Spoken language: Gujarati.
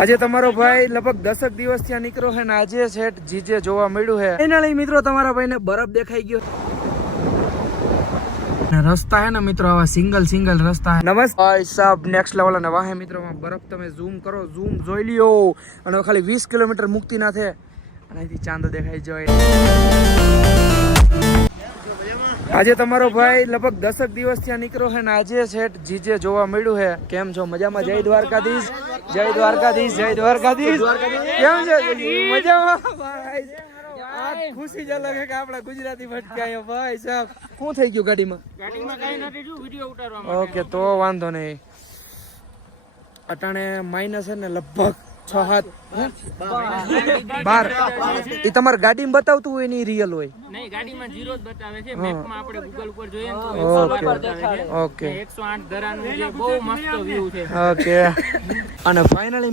આજે તમારો ભાઈ લગભગ 10 દિવસ ત્યાં નીકળ્યો છે ને આજે સેટ જીજે જોવા મળ્યું છે એના લઈ મિત્રો તમારા ભાઈને બરફ દેખાઈ ગયો રસ્તા હે ને મિત્રો આવા સિંગલ રસ્તા હે નમસ્તે ભાઈ સાહેબ નેક્સ્ટ લેવલ અને વાહે મિત્રો બરફ તમે ઝૂમ કરો ઝૂમ જોઈ લ્યો અને ખાલી 20 કિલોમીટર મુક્તિ ના છે અને અહીંથી ચાંદ દેખાઈ જાય આજે તમારો ભાઈ લગભગ 10 દિવસ ત્યાં નીકળ્યો છે ને આજે સેટ જીજે જોવા મળ્યું છે કેમ છો મજામાં જય દ્વારકાધીશ જય દ્વારકાધીશ જય દ્વારકાધીશ કેમ છે મજામાં ભાઈ આ ખુશી જ અલગ છે કે આપણા ગુજરાતી ભટકાયા ભાઈ સાહેબ શું થઈ ગયું ગાડીમાં કઈ નથી જો વિડિયો ઉતારવા ઓકે તો વાંધો નહીં અટાણે માઈનસ છે ને લગભગ 6-7 12 એ તમારી ગાડીમાં બતાવતું હોય ની રિયલ હોય નહીં ગાડીમાં 0 જ બતાવે છે મેપમાં આપણે ગૂગલ ઉપર જોઈએ તો 112 બતાવે છે ઓકે 108 ધરાનું જે બહુ મસ્ત વ્યૂ છે ઓકે અને ફાઇનલી